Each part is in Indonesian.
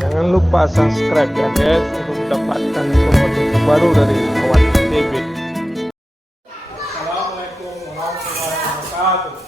Jangan lupa subscribe ya guys untuk mendapatkan informasi terbaru dari Awat TV. Assalamualaikum warahmatullahi wabarakatuh.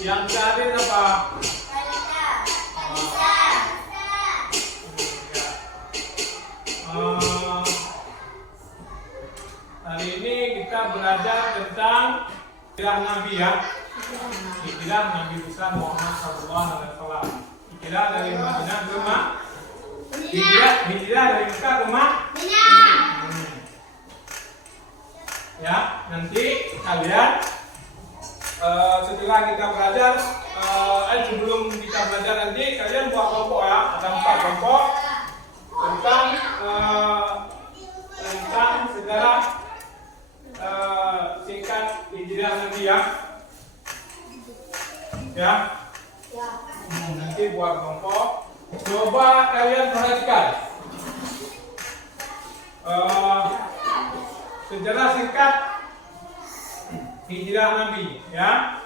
Yang dihadir apa? Hari ini kita belajar tentang hijrah Nabi ya. Hijrah Nabi besar Muhammad SAW. Hijrah dari Madinah ke Mekah. Hijrah dari Mekah ke Madinah. Ya, nanti kalian setelah kita belajar, sebelum kita belajar nanti kalian buat kelompok ya, ada 4 kelompok tentang sejarah singkat hijrah Nabi ya. Ya. Nanti buat kelompok. Coba kalian perhatikan sejarah singkat hijrah Nabi ya.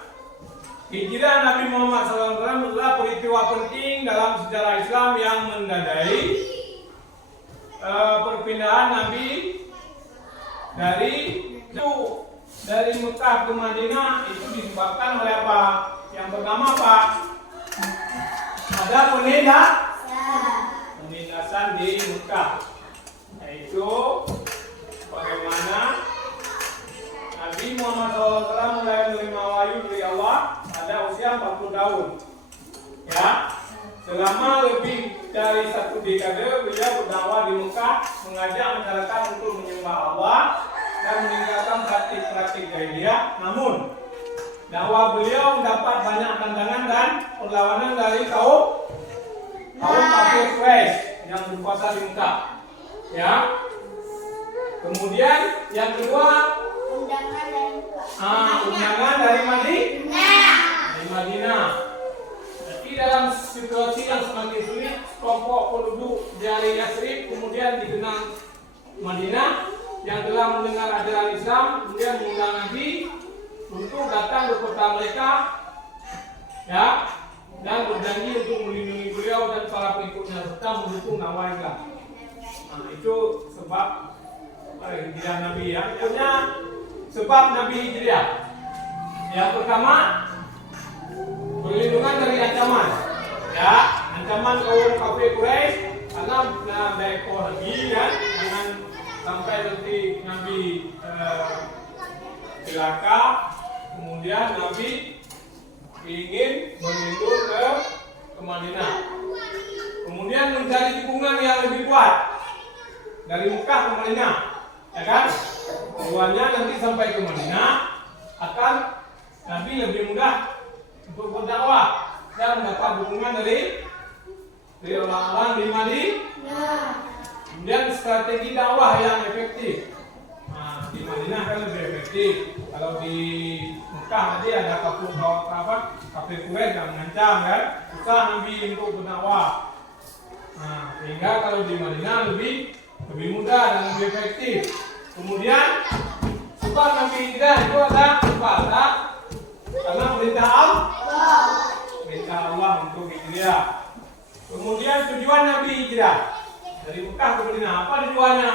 Hijrah Nabi Muhammad SAW adalah peristiwa penting dalam sejarah Islam yang menandai perpindahan Nabi dari Mekah ke Madinah. Itu disebabkan oleh apa? Yang pertama apa? Ada penindasan di Mekah, yaitu bagaimana Nabi Muhammad SAW mulai menerima wahyu dari Allah pada usia 40 tahun. Ya, selama lebih dari 1 dekade beliau berdakwah di Mekah, mengajak masyarakat untuk menyembah Allah dan meninggalkan praktik-praktik jahiliyah. Namun, dakwah beliau mendapat banyak tantangan dan perlawanan dari kaum kafir Quraisy yang berkuasa di Mekah. Ya. Kemudian yang kedua, undangan dari Madinah. Jadi dalam situasi yang semakin sulit, kelompok penduduk dari Yathrib kemudian dikenal Madinah yang telah mendengar ajaran Islam kemudian mengundang Nabi untuk datang ke kota mereka, ya, dan berjanji untuk melindungi beliau dan para pengikutnya serta mendukung dakwah Islam. Nah, itu sebab hijrah Nabi ya. Punya sebab Nabi hijrah. Yang pertama, perlindungan dari ancaman. Ya, ancaman kaum kafir Quraisy karena ada ekor lagi kan, jangan sampai nanti Nabi celaka. Kemudian Nabi ingin berlindung ke Madinah. Kemudian mencari dukungan yang lebih kuat dari Mekah ke Madinah. Ya kan? Tujuannya nanti sampai ke Madinah akan Nabi lebih mudah untuk berdakwah dan mendapat dukungan dari orang-orang di Madinah. Kemudian strategi dakwah yang efektif. Nah, di Madinah kan lebih efektif. Kalau di Mekah tadi ada kafir Quraisy yang mengancam kan, susah Nabi untuk berdakwah. Nah, sehingga kalau di Madinah lebih mudah dan lebih efektif. Kemudian sebab Nabi hijrah itu ada karena perintah Allah untuk hijrah. Kemudian tujuan Nabi hijrah dari Mekah ke Madinah, apa tujuannya?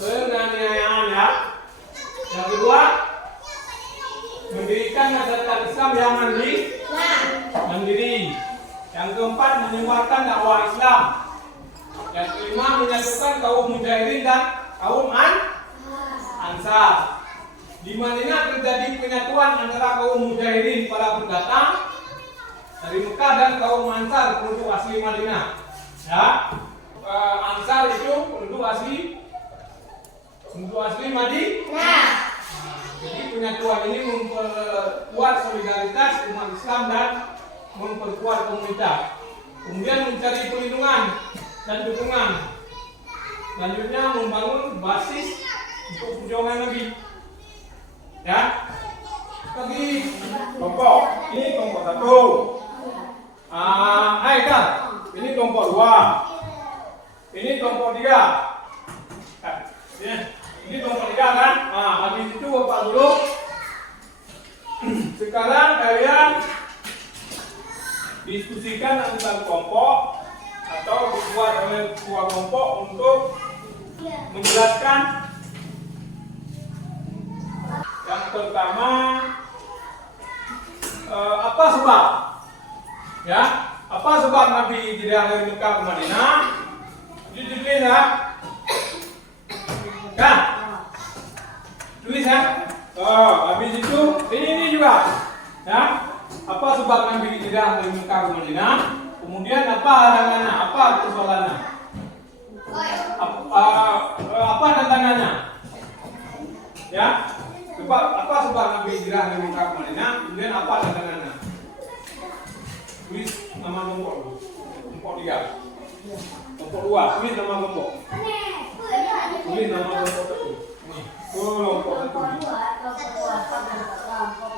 Penganiayaan ya. Yang kedua, mendirikan masyarakat Islam yang mandiri. Yang keempat, menyebarkan dakwah Islam. Yang kelima, menyatukan kaum Mujahirin dan kaum Ansar. Di Madinah terjadi penyatuan antara kaum Mujahirin para pendatang dari Mekah dan kaum Ansar penduduk asli Madinah. Ya, Ansar itu penduduk asli Madinah. Jadi penyatuan ini memperkuat solidaritas umat Islam dan memperkuat komunitas. Kemudian mencari perlindungan dan dukungan. Selanjutnya membangun basis untuk perjuangan Nabi. Ya, bagi kelompok ini kelompok 1. Hai kan, ini kelompok 2. Ini kelompok 3. Ini kelompok 3 kan? Habis itu Bapak dulu. Sekarang kalian diskusikan antar kelompok atau dibuat oleh sebuah kelompok untuk menjelaskan yang pertama apa sebab? Ya, apa sebab Nabi hijrah dari Mekah ke Madinah? Tulis ya. Kan? Tulis ya. Habis itu ini juga. Ya. Apa sebab Nabi hijrah dari Mekah ke Madinah? Kemudian apa halangannya? Apa persoalannya? Apa tantangannya? Ya. Apa sebab Nabi hijrah dari Mekah ke Madinah? Kemudian apa tantangannya? Tulis nama kelompok. Kelompok 3. Kelompok 2. Tulis nama kelompok. Tulis nama kelompok 1. Ini. Kelompok 1.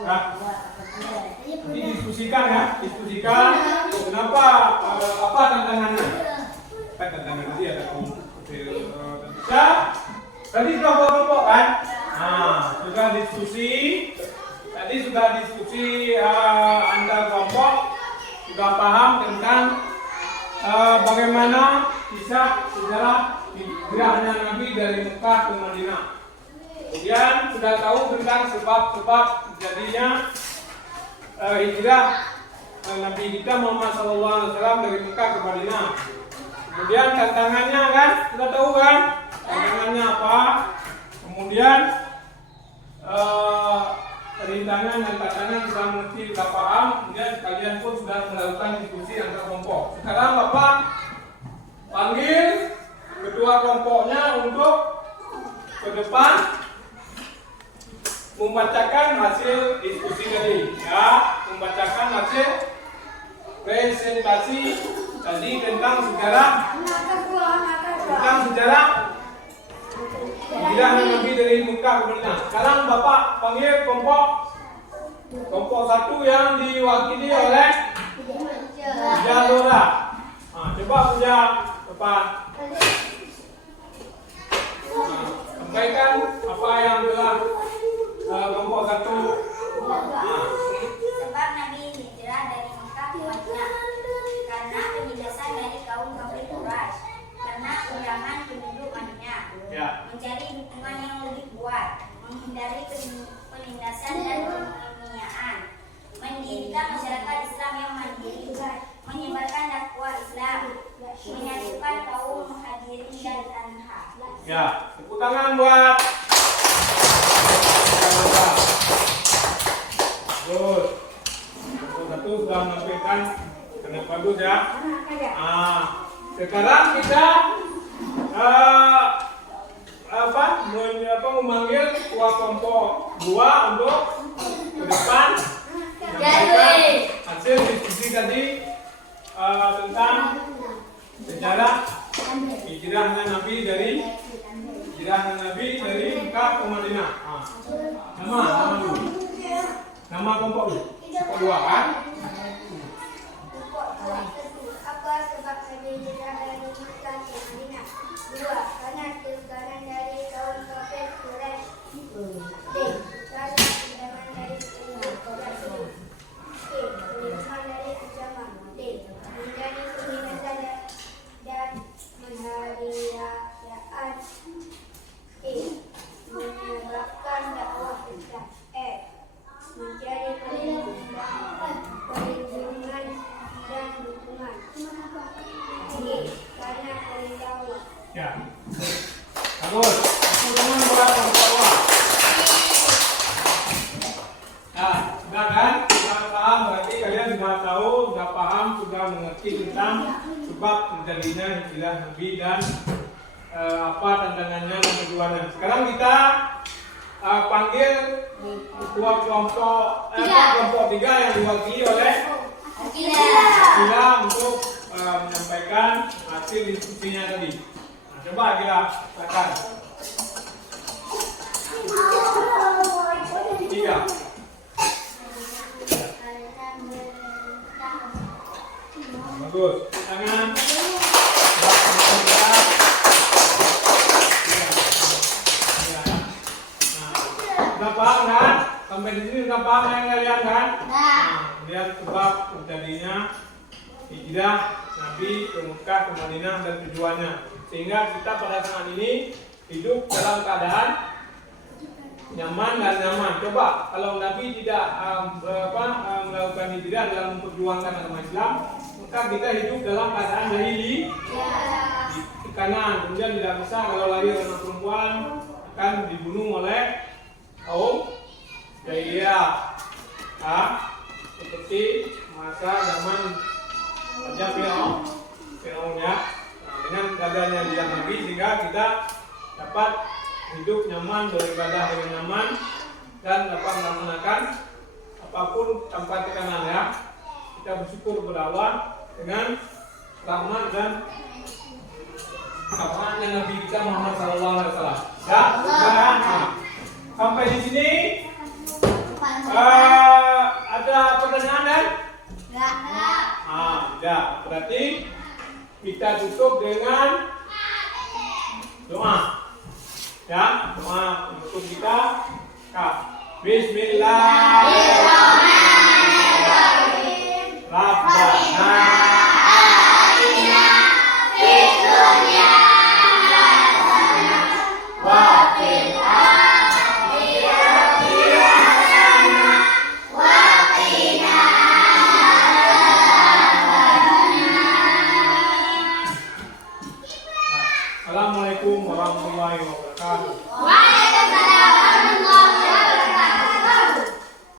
Nah. Ini diskusikan ya, diskusikan kenapa, apa tantangannya. Tantangan tadi ada bisa. Tadi sudah kelompok kan? Sudah diskusi. Tadi sudah diskusi antar kelompok, sudah paham tentang bagaimana kisah sejarah hijrahnya Nabi dari Mekah ke Madinah. Kemudian sudah tahu tentang sebab-sebab terjadinya hijrah Nabi kita Muhammad SAW dari Mekah ke Madinah. Kemudian tantangannya kan, sudah tahu kan? Tantangannya apa? Kemudian rintangan dan tantangan sudah mengerti, sudah paham. Kemudian kalian pun sudah melakukan diskusi antar kelompok. Sekarang Bapak panggil ketua kelompoknya untuk ke depan membacakan hasil diskusi tadi, ya, membacakan hasil presentasi tadi tentang sejarah hijrah Nabi dari Mekah ke Madinah. Sekarang Bapak panggil kelompok 1 yang diwakili oleh Jalora. Coba punya depan. Sampaikan apa yang telah kelompok 1. Sebab Nabi hijrah dari Mekah ke Madinah karena penindasan dari kaum kafir Quraisy, karena undangan penduduk Madinah, mencari dukungan yang lebih kuat, menghindari penindasan dan penganiayaan, mendirikan masyarakat Islam yang mandiri, menyebarkan dakwah Islam, menyatukan kaum Muhajirin dan Ansar. Ya, tepuk tangan buat. Good. Kelompok 1 sudah menampilkan dengan bagus ya. Sekarang kita memanggil ketua kelompok 2 untuk ke depan menyampaikan hasil diskusi tadi tentang sejarah hijrahnya Nabi dari Mekah ke Madinah. Nama dulu. Nama kelompok dulu. Kelompok 2 kan? Apa sebab Nabi hijrah dari Mekah ke Madinah? 2. Karena tekanan dari kaum kafir Quraisy. D. Karena undangan dari Quraisy. C. Perlindungan dari ancaman. D. Menghindari penindasan dan penganiayaan. E. Menyebabkan dakwah Islam. E. Mencari perlindungan dan dukungan. G. Ya. Bagus. Teman berat bawah. Nah, sudah kan? Sudah paham, berarti kalian sudah tahu, sudah paham, sudah mengerti tentang sebab terjadinya hijrah Nabi dan apa tantangannya dan tujuannya. Sekarang kita panggil ketua kelompok 3 yang diwakili oleh Akila untuk menyampaikan hasil diskusinya tadi. Nah, coba Akila katakan. 3. Bagus. Tangan. Sudah paham kan? Sampai di sini sudah paham yang kalian kan? Nah, lihat sebab terjadinya hijrah Nabi ke Mekah ke Madinah dan tujuannya. Sehingga kita pada saat ini hidup dalam keadaan nyaman dan nyaman. Coba kalau Nabi tidak melakukan hijrah dalam memperjuangkan agama Islam, maka kita hidup dalam keadaan jahili di kanan. Kemudian tidak bisa kalau lahir anak perempuan akan dibunuh oleh kaum jahiliyah, seperti masa zaman Raja Firaun ya. Nah, dengan keadaannya hijrah Nabi sehingga kita dapat hidup nyaman, beribadah dengan nyaman dan dapat melaksanakan apapun tanpa tekanan ya. Kita bersyukur kepada Allah dengan rahmat dan rahmatnya Nabi kita Muhammad SAW. Ya, nah, sampai di sini ada pertanyaan dan? Ya, berarti kita tutup dengan doa. Ya, doa untuk kita. Bismillahirrahmanirrahim. Rabbana atina fid dunya hasanah wa fil akhirati hasanah wa qina adzabannar. Assalamualaikum warahmatullahi wabarakatuh.